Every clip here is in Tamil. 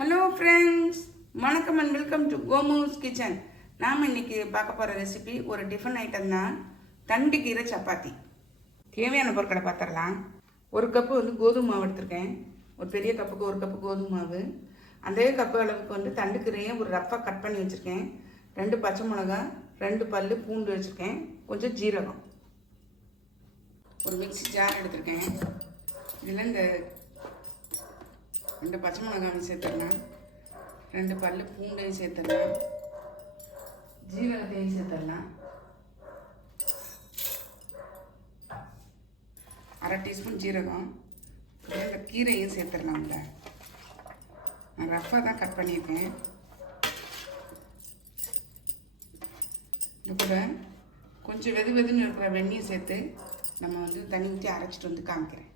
ஹலோ ஃப்ரெண்ட்ஸ் வணக்கம் and welcome to Komu's kitchen நாம் இன்னைக்கு பார்க்க போகிற ரெசிபி ஒரு டிஃபன் ஐட்டம் தான். தண்டு கீரை சப்பாத்தி. தேவையான பொருட்களை பார்த்துடலாம். ஒரு கப்பு வந்து கோதுமை மாவு எடுத்திருக்கேன். ஒரு பெரிய கப்புக்கு ஒரு கப்பு கோதுமை மாவு. அதே கப்பு அளவுக்கு வந்து தண்டு கீரையை ஒரு ரஃப்பாக கட் பண்ணி வச்சுருக்கேன். ரெண்டு பச்சை மிளகா ரெண்டு பல் பூண்டு வச்சுருக்கேன். கொஞ்சம் ஜீரகம். ஒரு மிக்சி ஜார் எடுத்திருக்கேன். இதில் இந்த ரெண்டு பச்சை மிளகாயும் சேர்த்துடலாம். ரெண்டு பல்லு பூண்டையும் சேர்த்துடலாம். ஜீரகத்தையும் சேர்த்துடலாம். அரை டீஸ்பூன் ஜீரகம். இந்த கீரையும் சேர்த்துடலாம்ல நான் ரஃப்பாக தான் கட் பண்ணியிருக்கேன். இது கூட கொஞ்சம் வெது வெதுன்னு இருக்கிற வெந்நியை சேர்த்து நம்ம வந்து தண்ணி ஊற்றி அரைச்சிட்டு வந்து காமிக்கிறேன்.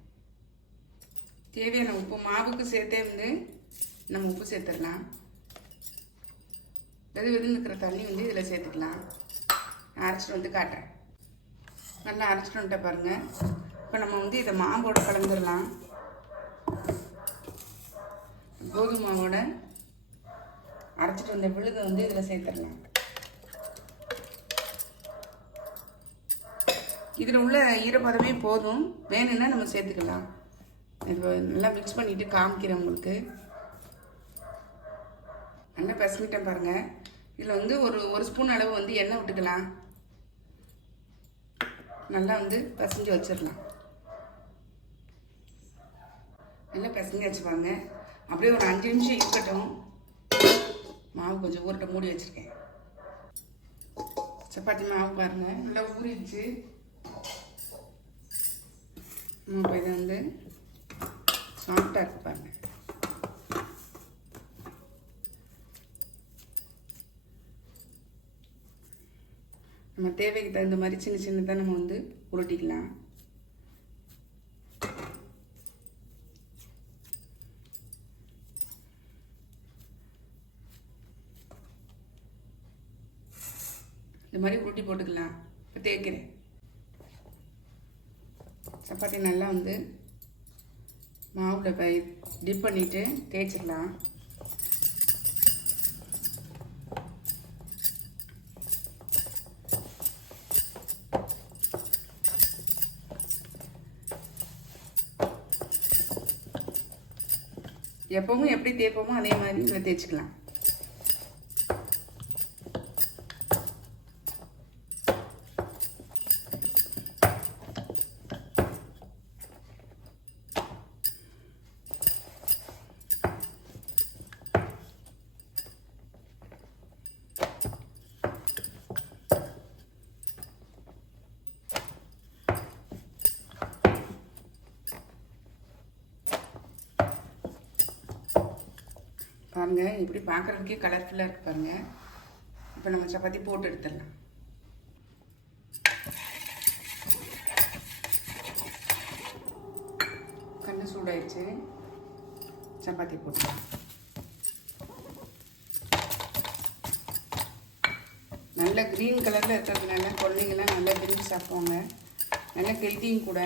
தேவையான உப்பு மாவுக்கு சேர்த்தே வந்து நம்ம உப்பு சேர்த்துடலாம். வெது வெதுன்னு இருக்கிற தண்ணி வந்து இதில் சேர்த்துக்கலாம். நான் அரைச்சிட்டு வந்து காட்டுறேன். நல்லா அரைச்சிட்டு வந்துட்ட பாருங்கள் இப்போ நம்ம வந்து இதை மாவோட கலந்துடலாம். கோதுமை மாவோட அரைச்சிட்டு வந்த விழுதை வந்து இதில் சேர்த்துடலாம். இதில் உள்ள ஈரப்பதமே போதும். வேணும்னா நம்ம சேர்த்துக்கலாம். இது நல்லா மிக்ஸ் பண்ணிவிட்டு காமிக்கிறேன் உங்களுக்கு. நல்லா பசங்கிட்டேன் பாருங்கள் இதில் வந்து ஒரு ஒரு ஸ்பூன் அளவு வந்து எண்ணெய் விட்டுக்கலாம். நல்லா வந்து பசஞ்சு வச்சிடலாம். நல்லா பசங்க வச்சுப்பாங்க அப்படியே ஒரு அஞ்சு நிமிஷம் இருக்கட்டும். மாவு கொஞ்சம் ஊரட்ட மூடி வச்சுருக்கேன். சப்பாத்தி மாவு பாருங்கள் நல்லா ஊறிடுச்சு. இப்போ இதை வந்து சாஃப்டாக இருக்கு பாருங்க. நம்ம தேவைக்கு தகுந்த மாதிரி சின்ன சின்னதாக நம்ம வந்து உருட்டிக்கலாம். இந்த மாதிரி உருட்டி போட்டுக்கலாம். இப்போ தேய்க்கிறேன். சப்பாத்தி நல்லா வந்து மாவில் பை டிப் பண்ணிவிட்டு தேய்ச்சிடலாம். எப்பவும் எப்படி தேய்ப்போமோ அதே மாதிரி இதில் தேய்ச்சிக்கலாம். பாருங்க. இப்படி பார்க்குறதுக்கே கலர்ஃபுல்லாக இருக்குது பாருங்க. இப்போ நம்ம சப்பாத்தி போட்டு எடுத்துடலாம். கண்ணு சூடாயிடுச்சு சப்பாத்தி போட்டுக்கலாம் நல்ல க்ரீன் கலரில் இருக்கிறதுனால குழந்தைங்கள்லாம் நல்லா விரும்பி சாப்பிடுவாங்க. நல்ல ஹெல்த்தியும் கூட.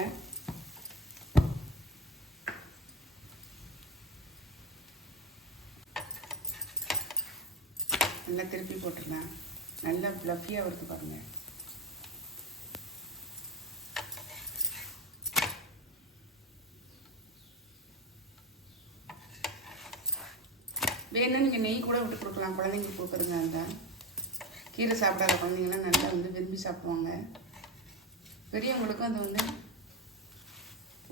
நல்லா திருப்பி போட்டுடலாம் நல்லா ஃப்ளஃபியாக வருது பாருங்க. வேணும்னா நீங்கள் நெய் கூட விட்டு கொடுக்கலாம். குழந்தைங்களுக்கு கொடுக்குறதா இருந்தால் கீரை சாப்பிடாத குழந்தைங்களாம் நல்லா வந்து விரும்பி சாப்பிடுவாங்க. பெரியவங்களுக்கும் அது வந்து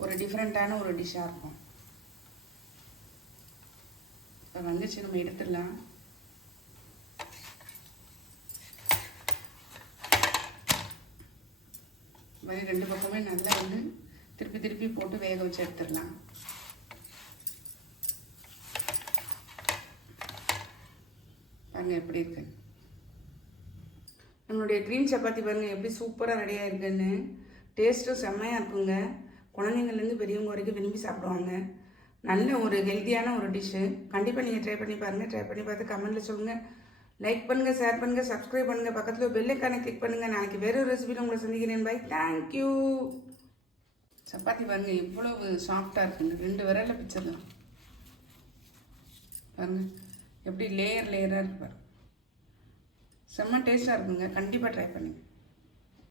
ஒரு டிஃப்ரெண்ட்டான ஒரு டிஷ்ஷாக இருக்கும். இப்போ வந்துச்சு. நம்ம எடுத்துடலாம். மாதிரி ரெண்டு பக்கமே நல்லா வந்து திருப்பி திருப்பி போட்டு வேக வச்சு எடுத்துடலாம். பாருங்கள் எப்படி இருக்கு. நம்மளுடைய க்ரீன் சப்பாத்தி பாருங்கள் எப்படி சூப்பராக ரெடியாக இருக்குன்னு டேஸ்ட்டும் செம்மையாக இருக்குங்க. குழந்தைங்கள்லேருந்து பெரியவங்க வரைக்கும் விரும்பி சாப்பிடுவாங்க. நல்ல ஒரு ஹெல்த்தியான ஒரு டிஷ்ஷு கண்டிப்பாக நீங்கள் ட்ரை பண்ணி பாருங்கள் ட்ரை பண்ணி பார்த்து கமெண்ட்டில் சொல்லுங்கள் லைக் பண்ணுங்கள் ஷேர் பண்ணுங்கள் சப்ஸ்கிரைப் பண்ணுங்கள் பக்கத்தில் பெல்லைக்கான கிளிக் பண்ணுங்கள் நாளைக்கு வேற ஒரு ரெசிபியில் உங்களை சந்திக்கிறேன். பாய் தேங்க்யூ சப்பாத்தி பாருங்கள் எவ்வளவு சாஃப்டாக இருக்குங்க ரெண்டு விரலில் பிச்சிடலாம் பாருங்கள் எப்படி லேயர் லேயராக இருக்கு செம்ம டேஸ்ட்டாக இருக்குங்க. கண்டிப்பாக ட்ரை பண்ணுங்கள்